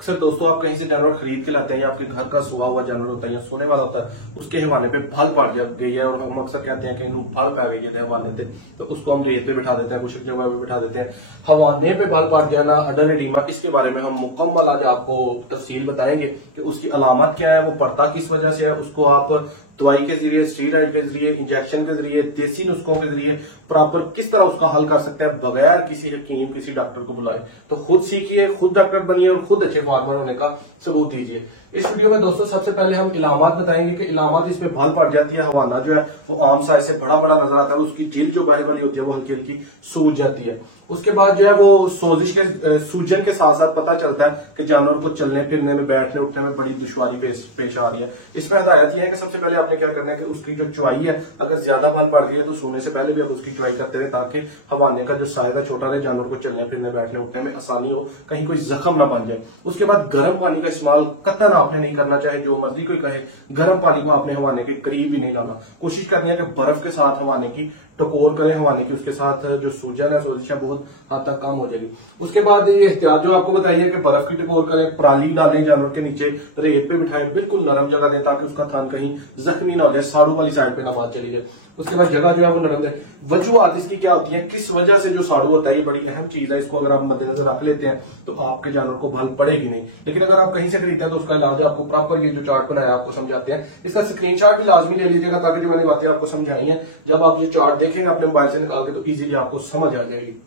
अक्सर दोस्तों आप कहीं से जानवर खरीद के लाते हैं या आपके घर का सोया हुआ जानवर होता है या सोने वाला होता है, उसके हवाने पे फल पड़ गई है और हम अक्सर कहते हैं कि फल पा गई है हवाने पे, तो उसको हम रेत पे बिठा देते हैं, कुछ जगह पे बिठा देते हैं। हवाने पे फल पड़ जाना अडर एडीमा, इसके बारे में हम मुकम्मल आज आपको तफसील बताएंगे कि उसकी अलामत क्या है, वो पड़ता किस वजह से है, उसको आप दवाई के जरिए, स्टीरॉइड के जरिए, इंजेक्शन के जरिए, देसी नुस्खों के जरिए प्रॉपर किस तरह उसका हल कर सकते हैं बगैर किसी हकीम किसी डॉक्टर को बुलाए। तो खुद सीखिए, खुद डॉक्टर बनिए और खुद अच्छे फार्मर होने का सबूत दीजिए। इस वीडियो में दोस्तों सबसे पहले हम इलामात बताएंगे कि इलामात इसमें भल पड़ जाती है। हवाना जो है वो आम साइज से बड़ा बड़ा नजर आता है, उसकी जिल्द जो बाहर वाली होती है वो हल्की हल्की सूज जाती है। उसके बाद जो है वो सोजिश के सूजन के साथ साथ पता चलता है कि जानवर को चलने फिरने में, बैठने उठने में बड़ी दुश्वारी पेश आ रही है। इसमें हदायत यह है कि सबसे पहले आपने क्या करना है कि उसकी जो चुवाई है, अगर ज्यादा भल पड़ गई है तो सोने से पहले भी आप उसकी चुवाई करते रहे ताकि हवाने का जो साइज है छोटा रहे, जानवर को चलने फिरने बैठने उठने में आसानी हो, कहीं कोई जख्म ना बन जाए। उसके बाद गर्म पानी का इस्तेमाल कतई आपने नहीं करना, चाहे जो मर्जी कोई कहे, गर्म पानी को आपने हवाने के करीब ही नहीं लाना। कोशिश करनी है कि बर्फ के साथ हवाने की टकोर करें हवाने की, उसके साथ जो सूजन है सोजिश बहुत हद तक कम हो जाएगी। उसके बाद ये एहतियात जो आपको बताइए कि बर्फ की टकोर करें, पराली डालें जानवर के नीचे, रेत पे बिठाएं, बिल्कुल नरम जगह दें ताकि उसका थान कहीं जख्मी ना हो जाए, साड़ू वाली साइड पे ना बात चली जाए। उसके बाद जगह जो है वो नरम दे। वजूहत इसकी क्या होती है, किस वजह से जो साड़ू होता है, ये बड़ी अहम चीज है, इसको अगर आप मद्देनजर रख लेते हैं तो आपके जानवर को भल पड़ेगी नहीं। लेकिन अगर आप कहीं से खरीदते हैं तो उसका इलाज आपको प्रॉपर, ये जो चार्ट बनाया आपको समझाते हैं, इसका स्क्रीनशॉट भी लाजमी ले लीजिएगा ताकि जो मैंने बातें आपको समझाई हैं जब आप ये चार्ट देखेंगे अपने मोबाइल से निकाल के तो इजीली आपको समझ आ जाएगी।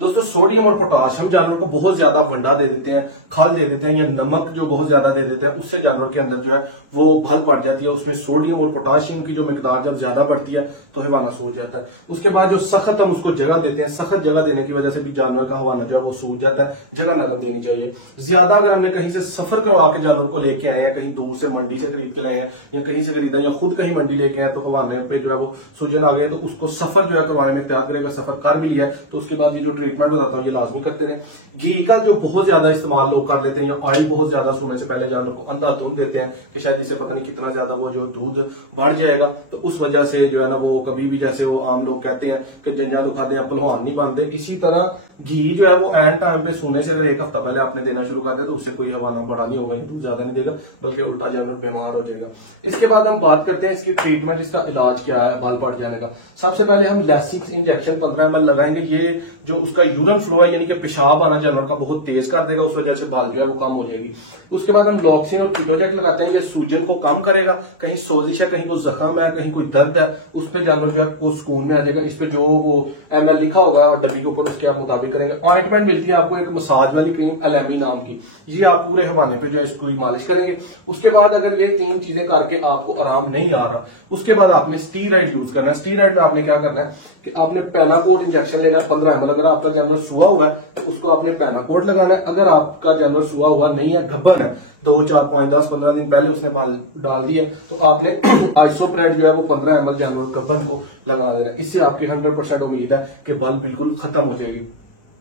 दोस्तों सोडियम और पोटाशियम जानवर को बहुत ज्यादा वंडा दे देते हैं, खल दे देते हैं या नमक जो बहुत ज्यादा दे देते हैं, उससे जानवर के अंदर जो है वो भल पड़ जाती है। उसमें सोडियम और पोटाशियम की जो मिकदार जब ज्यादा बढ़ती है तो हवाना सूज जाता है। उसके बाद जो सख्त हम उसको जगह देते हैं, सख्त जगह देने की वजह से भी जानवर का हवाना जो है वो सूज जाता है, जगह नरम देनी चाहिए। ज्यादा अगर हमने कहीं से सफर करवा के जानवर को लेके आए हैं, कहीं दूर से मंडी से खरीद के लाए हैं या कहीं से खरीदा या खुद कहीं मंडी लेके आए तो हवाने पे जो है वो सूजन आ गए, तो उसको सफर जो है करवाने में त्याग करेगा, सफर कर भी लिया है तो उसके बाद ये जो ट्रीटमेंट बताता हूँ ये लाजमी करते रहे। घी का जो बहुत ज्यादा इस्तेमाल लोग कर लेते हैं या ऑयल बहुत ज्यादा सोने से पहले जानवर को अंधाधुंध देते हैं कि शायद इससे पता नहीं कितना ज्यादा वो जो दूध बढ़ जाएगा, तो उस वजह से जो है ना वो कभी भी, जैसे वो आम लोग कहते हैं कि जंजा दुखाते हैं पहलवान नहीं बनते, इसी तरह घी जो है वो एंड टाइम पे सोने से अगर एक हफ्ता पहले आपने देना शुरू कर दिया तो उससे कोई हवाना बड़ा नहीं होगा, दूध ज्यादा नहीं देगा बल्कि उल्टा जानवर बीमार हो जाएगा। इसके बाद हम बात करते हैं इसकी ट्रीटमेंट, इसका इलाज क्या है बाल पड़ जाने का। सबसे पहले हम लैसिक्स इंजेक्शन 15 ml लगाएंगे। ये जो उसका यूरिन फ्लो है यानी कि पेशाब आना जानवर का बहुत तेज कर देगा, उस वजह से बाल जो है वो कम हो जाएगी। उसके बाद हम लॉक्सिन और कीटोजेक लगाते हैं, ये सूजन को कम करेगा, कहीं सोजिश है, कहीं कोई जख्म है, कहीं कोई दर्द है, उस पर जानवर जो है वो सुकून में आ जाएगा। इस पे जो वो ml लिखा होगा डब्बी के ऊपर उसके आप मुताबिक करेंगे। ऑइंटमेंट मिलती है आपको एक मसाज वाली क्रीम एलेमी नाम की, ये आप पूरे हवाने पे जो है इसको मालिश करेंगे। उसके बाद अगर ये 3 चीजें करके आपको आराम नहीं आ रहा, उसके बाद आपने स्टीरॉइड यूज करना है। स्टीरॉइड में आपने क्या करना है कि आपने पैनाकोट इंजेक्शन लेना है 15 ml। अगर आपका जानवर सुआ हुआ है तो उसको आपने पैनाकोट लगाना है। अगर आपका जानवर सुआ हुआ नहीं है, गब्बर है, 2, 4, 5, 10, 15 दिन पहले उसने बाल डाल दिए तो आपने आइसोप्रेड जो है वो 15 ml जानवर गब्बर को लगा देना। इससे आपकी 100% उम्मीद है कि बाल बिल्कुल खत्म हो जाएगी।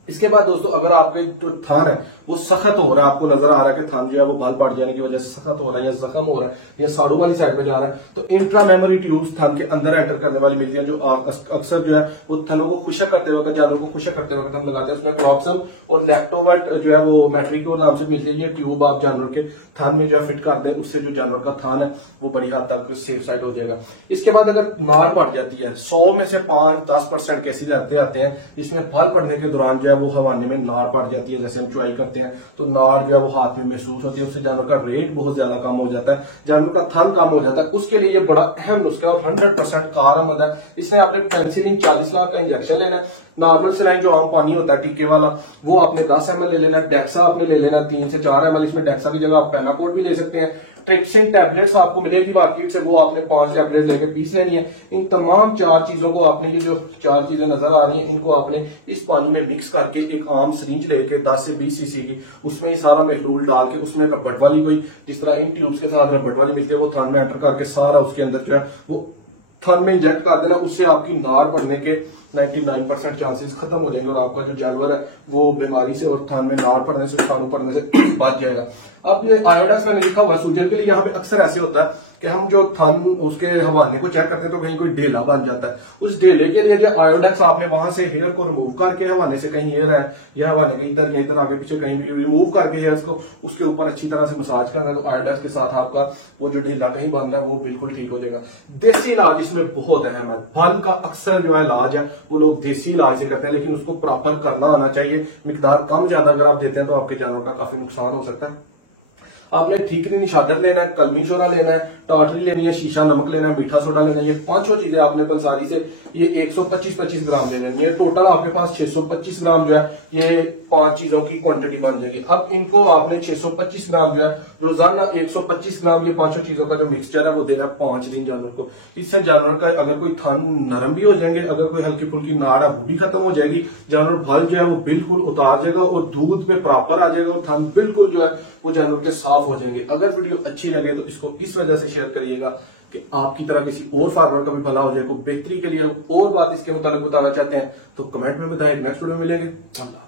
इसके बाद दोस्तों अगर आपके जो थान है वो सख्त हो रहा है, आपको नजर आ रहा है कि थान जो है वो बाल पड़ जाने की वजह से सख्त हो रहा है या जख्म हो रहा है या साड़ू वाली साइड में जा रहा है, तो इंट्रा मेमोरी ट्यूब्स थान के अंदर एंटर करने वाली मिलती है, जो अक्सर जो है वो थनों को खुशक करते वक्त, जानवरों को खुशक करते वक्त हम लगाते हैं। उसमें क्लॉक्सम और लैक्टोवर्ट जो है वो मैट्रिको नाम से मिलती है। ये ट्यूब आप जानवर के थान में जो है फिट कर दें, उससे जो जानवर का थान है वो बड़ी हद तक सेफ साइड हो जाएगा। इसके बाद अगर नार पड़ जाती है, 100 में से 5-10% केसेज आते हैं जिसमें बाल पड़ने के दौरान जो है वो हवाने में नार पड़ जाती है। जैसे हम चुवाई करते हैं तो नार जो है वो हाथ में महसूस होती है, उससे जानवर का रेट बहुत ज्यादा कम हो जाता है, जानवर का थन कम हो जाता है। उसके लिए ये बड़ा अहम नुस्खा और 100% कारआमद है। इसमें आपने पेंसिलिन 40 लाख का इंजेक्शन लेना है। नॉर्मल सलाइन जो आम पानी होता है टीके वाला वो आपने 10 ml ले लेना है। डेक्सा आपने ले लेना 3 से 4 ml। इसमें डेक्सा की जगह आप पैनाकोट भी ले सकते हैं। ट्रिप्सिन टैबलेट्स आपको मिलेगी मार्केट से, वो आपने 5 टैबलेट लेके पीस लेनी है। इन तमाम 4 चीजों को आपने, ये जो 4 चीजें नजर आ रही हैं, इनको आपने इस पानी में मिक्स करके एक आम सिरिंज लेके 10 से 20 cc की, उसमें ही सारा महलूल डाल के, उसमें रबड़ वाली कोई जिस तरह इन ट्यूब्स के साथ रबड़ वाली मिलती है वो थान में एंटर करके सारा उसके अंदर जो है वो थान में इंजेक्ट कर देना। उससे आपकी नार पड़ने के 99% चांसेस खत्म हो जाएंगे और आपका जो जानवर है वो बीमारी से और थन में नाड़ पड़ने से, कीटाणु पड़ने से बच जाएगा। अब ये आयोडेक्स मैंने लिखा हुआ है सूजन के लिए, यहाँ पे अक्सर ऐसे होता है कि हम जो थन उसके हवाले को चेक करते हैं तो कहीं कोई ढेला बन जाता है। उस ढेले के लिए जो आयोडेक्स आपने वहां से हेयर को रिमूव करके, हवाले से कहीं हेयर है या हवाले के इधर इधर आगे पीछे कहीं भी रिमूव करके हेयर्स को उसके ऊपर अच्छी तरह से मसाज करना है, तो आयोडेक्स के साथ आपका वो जो ढीला कहीं बन रहा है वो बिल्कुल ठीक हो जाएगा। देसी इलाज इसमें बहुत अहम है। भल का अक्सर जो है इलाज है वो लोग देसी इलाज से करते हैं, लेकिन उसको प्रॉपर करना आना चाहिए। मिकदार कम ज्यादा अगर आप देते हैं तो आपके जानवर का काफी नुकसान हो सकता है। आपने ठीकरी निशादत लेना है, कलमी शोरा लेना है, टाटरी लेनी है, शीशा नमक लेना है, मीठा सोडा लेना है। ये पांचों चीजें आपने पंसारी से ये 125-25 ग्राम ले लेनी है। टोटल आपके पास 625 ग्राम जो है ये 5 चीजों की क्वांटिटी बन जाएगी। अब इनको आपने 625 ग्राम जो है रोजाना 125 ग्राम ये पांचों चीजों का जो मिक्सचर है वो देना है 5 दिन जानवर को। इससे जानवर का अगर कोई थन नरम भी हो जाएंगे, अगर कोई हल्की फुल्की नाड़ है वो भी खत्म हो जाएगी, जानवर भल जो है वो बिल्कुल उतार जाएगा और दूध पे प्रॉपर आ जाएगा और थन बिल्कुल जो है वो जानवर के साफ हो जाएंगे। अगर वीडियो अच्छी लगे तो इसको इस वजह से शेयर करिएगा कि आपकी तरह किसी और फार्मर का भी भला हो जाए। कोई बेहतरी के लिए और बात इसके मुताबिक बताना चाहते हैं तो कमेंट में बताएं। नेक्स्ट वीडियो में मिलेंगे।